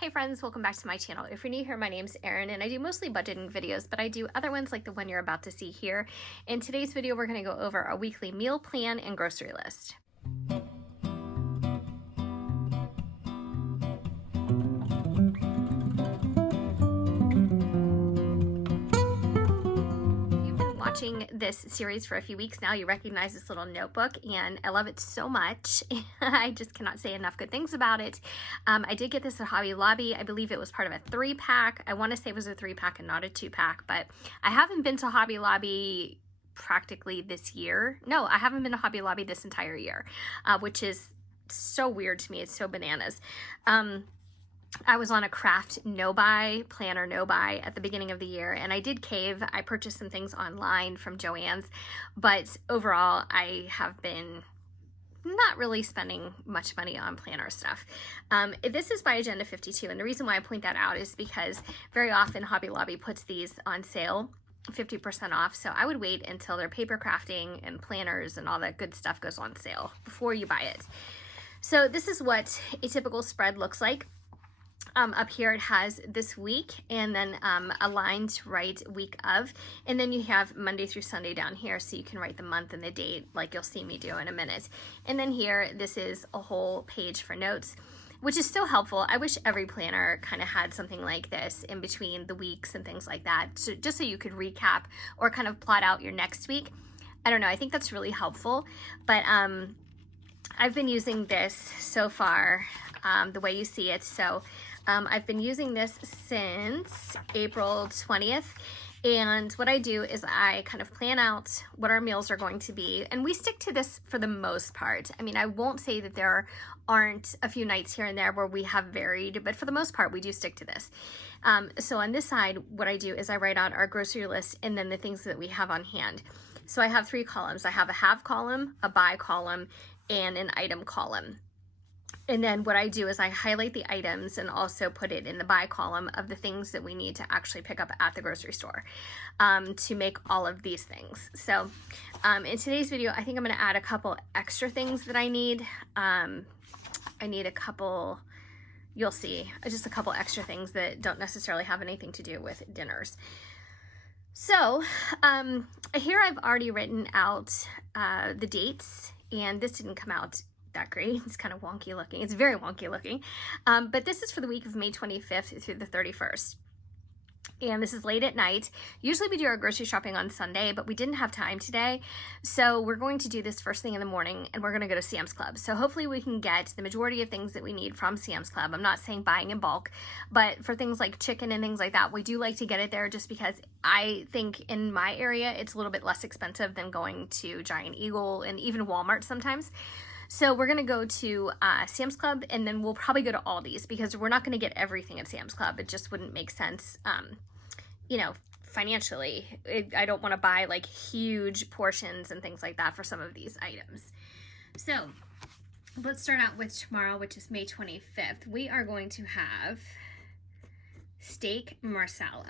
Hey friends, welcome back to my channel. If you're new here, my name's Erin and I do mostly budgeting videos, but I do other ones like the one you're about to see here. In today's video, we're going to go over a weekly meal plan and grocery list. Watching this series for a few weeks now, you recognize this little notebook and I love it so much. I just cannot say enough good things about it. I did get this at Hobby Lobby. I believe it was part of a 3-pack. I want to say it was a 3-pack and not a 2-pack, but I haven't been to Hobby Lobby practically this year. No, I haven't been to Hobby Lobby this entire year, which is so weird to me. It's so bananas. I was on a craft no-buy, planner no-buy at the beginning of the year, and I did cave. I purchased some things online from Joann's, but overall, I have been not really spending much money on planner stuff. This is by Agenda 52, and the reason why I point that out is because very often Hobby Lobby puts these on sale, 50% off, so I would wait until their paper crafting and planners and all that good stuff goes on sale before you buy it. So this is what a typical spread looks like. Up here it has this week and then aligned to write week of, and then you have Monday through Sunday down here so you can write the month and the date like you'll see me do in a minute. And then here this is a whole page for notes, which is still helpful. I wish every planner kind of had something like this in between the weeks and things like that, so just so you could recap or kind of plot out your next week. I don't know, I think that's really helpful, but I've been using this so far the way you see it. So I've been using this since April 20th, and what I do is I kind of plan out what our meals are going to be, and we stick to this for the most part. I mean, I won't say that there aren't a few nights here and there where we have varied, but for the most part we do stick to this. So on this side, what I do is I write out our grocery list and then the things that we have on hand. So I have 3 columns. I have a have column, a buy column, and an item column. And then what I do is I highlight the items and also put it in the buy column of the things that we need to actually pick up at the grocery store to make all of these things. So in today's video, I think I'm going to add a couple extra things that I need. I need a couple, you'll see, just a couple extra things that don't necessarily have anything to do with dinners. So here I've already written out the dates, and this didn't come out that great. It's kind of wonky looking. It's very wonky looking. But this is for the week of May 25th through the 31st. And this is late at night. Usually we do our grocery shopping on Sunday, but we didn't have time today. So we're going to do this first thing in the morning, and we're going to go to Sam's Club. So hopefully we can get the majority of things that we need from Sam's Club. I'm not saying buying in bulk, but for things like chicken and things like that, we do like to get it there just because I think in my area, it's a little bit less expensive than going to Giant Eagle and even Walmart sometimes. So we're going to go to Sam's Club, and then we'll probably go to Aldi's because we're not going to get everything at Sam's Club. It just wouldn't make sense, you know, financially. I don't want to buy like huge portions and things like that for some of these items. So let's start out with tomorrow, which is May 25th. We are going to have steak marsala.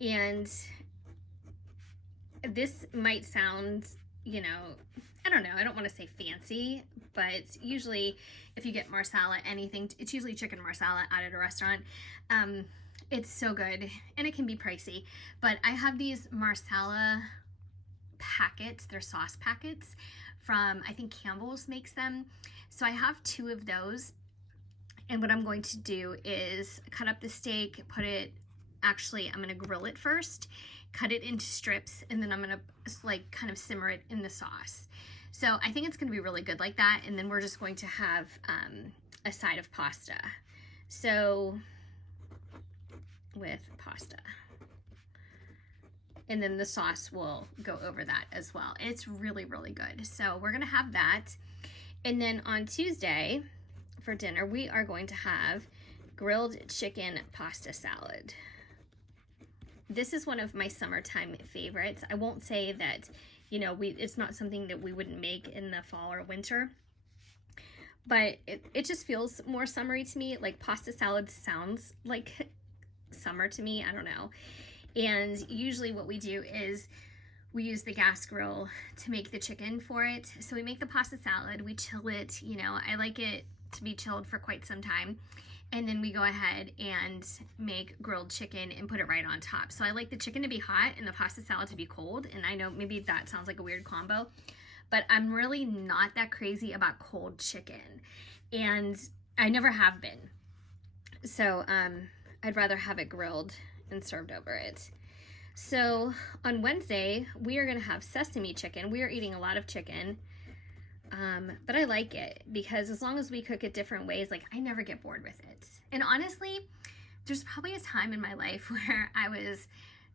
And this might sound, you know, I don't know, I don't want to say fancy, but usually if you get marsala, anything, it's usually chicken marsala out at a restaurant. It's so good, and it can be pricey, but I have these marsala packets, they're sauce packets from, I think Campbell's makes them. So I have 2 of those, and what I'm going to do is cut up the steak, put it, actually I'm going to grill it first, cut it into strips, and then I'm going to like kind of simmer it in the sauce. So I think it's going to be really good like that, and then we're just going to have a side of pasta. So with pasta, and then the sauce will go over that as well. It's really, really good. So we're going to have that, and then on Tuesday for dinner we are going to have grilled chicken pasta salad. This is one of my summertime favorites. I won't say that, you know, it's not something that we wouldn't make in the fall or winter, but it just feels more summery to me. Like pasta salad sounds like summer to me, I don't know. And usually what we do is we use the gas grill to make the chicken for it. So we make the pasta salad, we chill it, you know, I like it to be chilled for quite some time. and then we go ahead and make grilled chicken and put it right on top. So I like the chicken to be hot and the pasta salad to be cold, and I know maybe that sounds like a weird combo, but I'm really not that crazy about cold chicken, and I never have been. So I'd rather have it grilled and served over it. So on Wednesday, we are gonna have sesame chicken. We are eating a lot of chicken, but I like it because as long as we cook it different ways, like I never get bored with it. And honestly, there's probably a time in my life where I was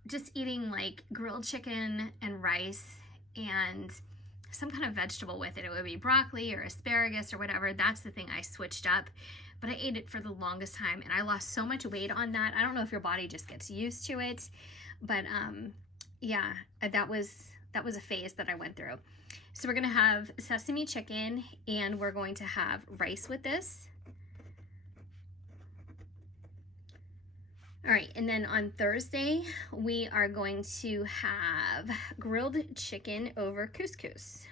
just eating like grilled chicken and rice and some kind of vegetable with it. It would be broccoli or asparagus or whatever. That's the thing I switched up, but I ate it for the longest time and I lost so much weight on that. I don't know if your body just gets used to it, but yeah, that was a phase that I went through. So we're gonna have sesame chicken and we're going to have rice with this. All right, and then on Thursday, we are going to have grilled chicken over couscous.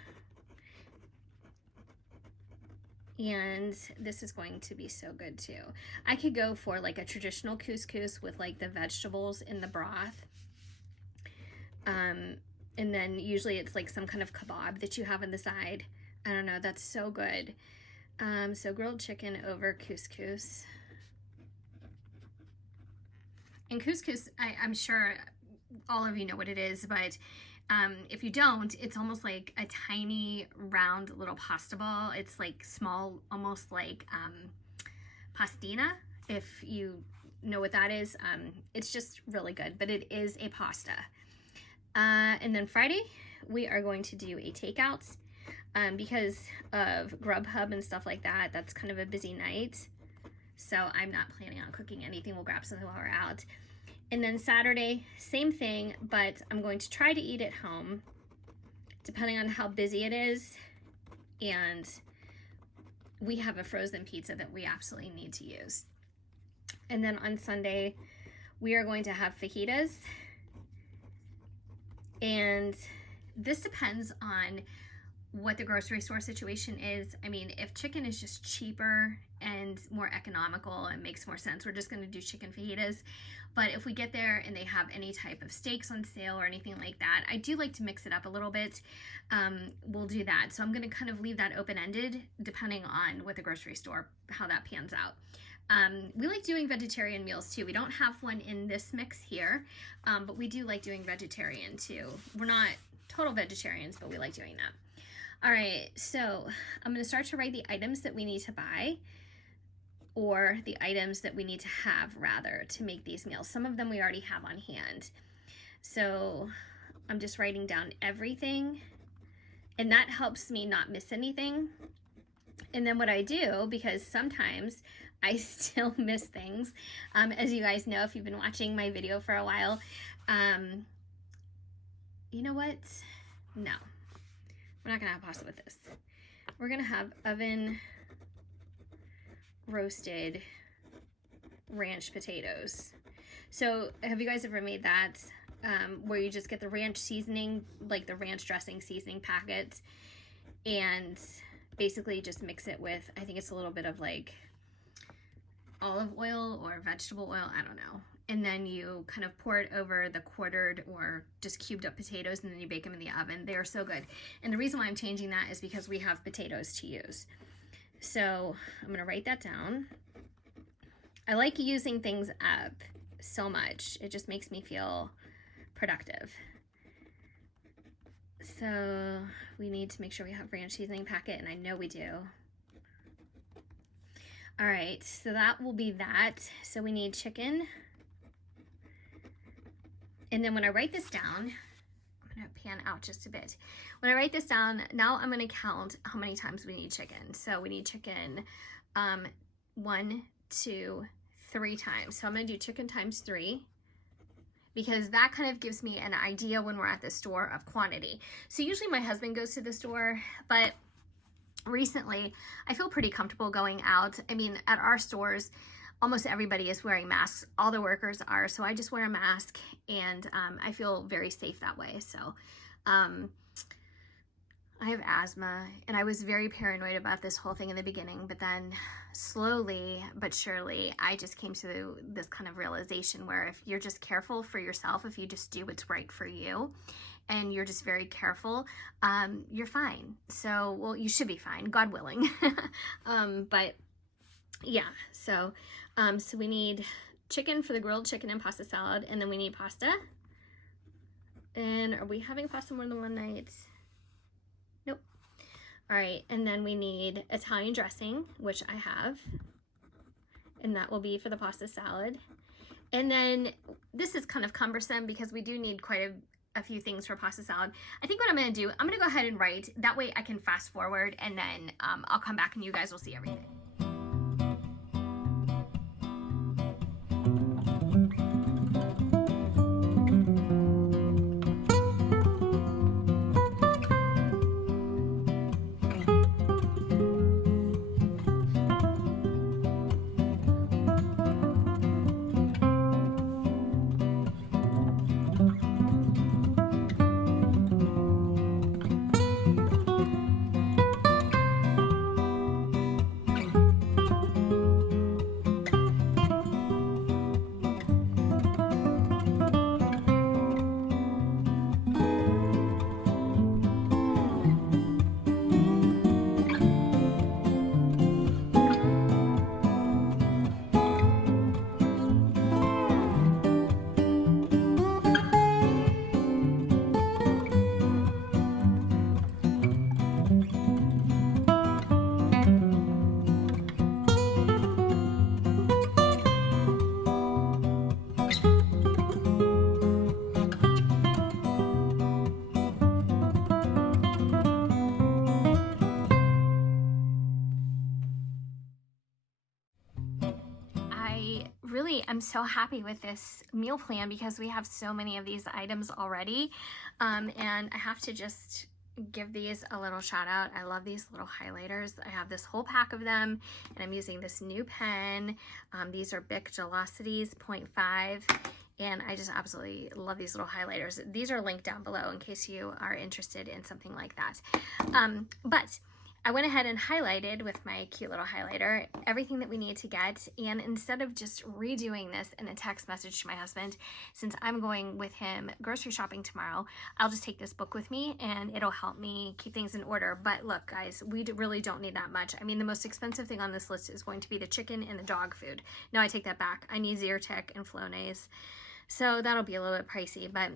And this is going to be so good too. I could go for like a traditional couscous with like the vegetables in the broth. And then usually it's like some kind of kebab that you have on the side. I don't know, that's so good. So grilled chicken over couscous. And couscous, I'm sure all of you know what it is, but if you don't, it's almost like a tiny round little pasta ball. It's like small, almost like pastina, if you know what that is. It's just really good, but it is a pasta. And then Friday, we are going to do a takeout because of Grubhub and stuff like that. That's kind of a busy night. So I'm not planning on cooking anything. We'll grab something while we're out. And then Saturday, same thing, but I'm going to try to eat at home, depending on how busy it is. And we have a frozen pizza that we absolutely need to use. And then on Sunday, we are going to have fajitas. And this depends on what the grocery store situation is. I mean, if chicken is just cheaper and more economical and makes more sense, we're just gonna do chicken fajitas. But if we get there and they have any type of steaks on sale or anything like that, I do like to mix it up a little bit. We'll do that. So I'm gonna kind of leave that open-ended depending on what the grocery store, how that pans out. We like doing vegetarian meals too. We don't have one in this mix here, but we do like doing vegetarian too. We're not total vegetarians, but we like doing that. All right, so I'm gonna start to write the items that we need to buy, or the items that we need to have rather to make these meals. Some of them we already have on hand. So I'm just writing down everything, and that helps me not miss anything. And then what I do, because sometimes I still miss things, as you guys know if you've been watching my video for a while, you know what? No, we're not gonna have pasta with this. We're gonna have oven roasted ranch potatoes. So have you guys ever made that where you just get the ranch seasoning, like the ranch dressing seasoning packet, and basically just mix it with, I think it's a little bit of like olive oil or vegetable oil, I don't know. And then you kind of pour it over the quartered or just cubed up potatoes, and then you bake them in the oven. They are so good. And the reason why I'm changing that is because we have potatoes to use. So I'm gonna write that down. I like using things up so much. It just makes me feel productive. So we need to make sure we have ranch seasoning packet, and I know we do. All right, so that will be that. So we need chicken. And then when I write this down, I'm gonna pan out just a bit. When I write this down, now I'm gonna count how many times we need chicken. So we need chicken 1, 2, 3 times. So I'm gonna do chicken times 3, because that kind of gives me an idea when we're at the store of quantity. So usually my husband goes to the store, but recently I feel pretty comfortable going out. I mean, at our stores, almost everybody is wearing masks. All the workers are, so I just wear a mask, and I feel very safe that way. So I I have asthma, and I was very paranoid about this whole thing in the beginning, but then slowly but surely I just came to this kind of realization where if you're just careful for yourself, if you just do what's right for you and you're just very careful, you're fine. So, well, you should be fine, God willing. But yeah, so we need chicken for the grilled chicken and pasta salad, and then we need pasta. And are we having pasta more than one night? Nope. All right, and then we need Italian dressing, which I have, and that will be for the pasta salad. And then this is kind of cumbersome because we do need quite a few things for pasta salad. I think what I'm gonna do, I'm gonna go ahead and write, that way I can fast forward, and then I'll come back and you guys will see everything. I'm so happy with this meal plan because we have so many of these items already, and I have to just give these a little shout out. I love these little highlighters. I have this whole pack of them, and I'm using this new pen. These are Bic Gelocities 0.5, and I just absolutely love these little highlighters. These are linked down below in case you are interested in something like that. But I went ahead and highlighted with my cute little highlighter everything that we need to get, and instead of just redoing this in a text message to my husband, since I'm going with him grocery shopping tomorrow, I'll just take this book with me and it'll help me keep things in order. But look guys, we really don't need that much. I mean, the most expensive thing on this list is going to be the chicken and the dog food. No, I take that back. I need Zyrtec and Flonase, so that'll be a little bit pricey, but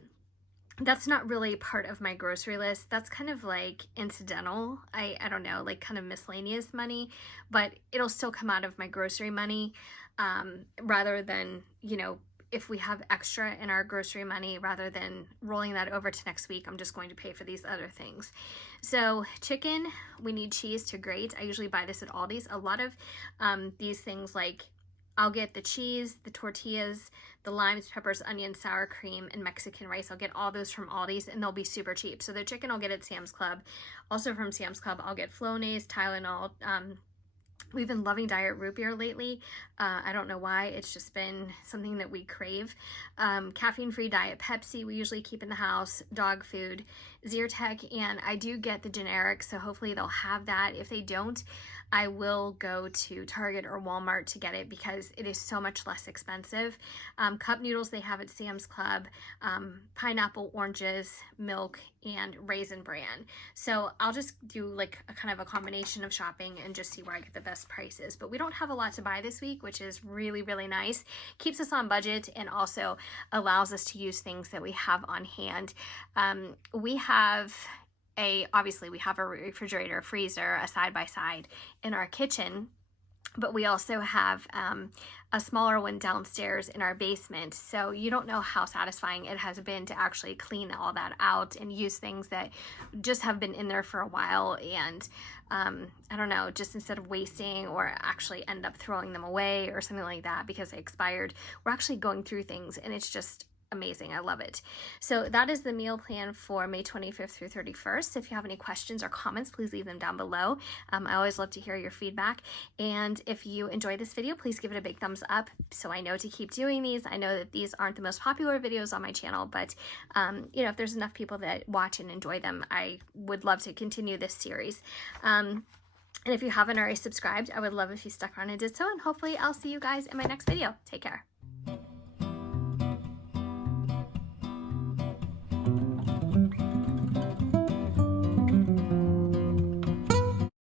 that's not really part of my grocery list. That's kind of like incidental. I don't know, like kind of miscellaneous money, but it'll still come out of my grocery money, rather than, you know, if we have extra in our grocery money, rather than rolling that over to next week, I'm just going to pay for these other things. So chicken, we need cheese to grate. I usually buy this at Aldi's. A lot of these things, like I'll get the cheese, the tortillas, the limes, peppers, onions, sour cream, and Mexican rice. I'll get all those from Aldi's, and they'll be super cheap. So the chicken I'll get at Sam's Club. Also from Sam's Club, I'll get Flonase, Tylenol. We've been loving diet root beer lately. I don't know why. It's just been something that we crave. Caffeine-free diet Pepsi we usually keep in the house. Dog food, Zyrtec, and I do get the generic, so hopefully they'll have that. If they don't, I will go to Target or Walmart to get it because it is so much less expensive. Cup noodles they have at Sam's Club, pineapple, oranges, milk, and Raisin Bran. So I'll just do like a kind of a combination of shopping and just see where I get the best prices. But we don't have a lot to buy this week, which is really, really nice. Keeps us on budget and also allows us to use things that we have on hand. Obviously we have a refrigerator, freezer, a side-by-side in our kitchen, but we also have a smaller one downstairs in our basement. So you don't know how satisfying it has been to actually clean all that out and use things that just have been in there for a while, and I don't know, just instead of wasting or actually end up throwing them away or something like that because they expired, we're actually going through things, and it's just amazing. I love it. So that is the meal plan for May 25th through 31st. If you have any questions or comments, please leave them down below. I always love to hear your feedback. And if you enjoyed this video, please give it a big thumbs up so I know to keep doing these. I know that these aren't the most popular videos on my channel, but you know, if there's enough people that watch and enjoy them, I would love to continue this series. And if you haven't already subscribed, I would love if you stuck around and did so, and hopefully I'll see you guys in my next video. Take care.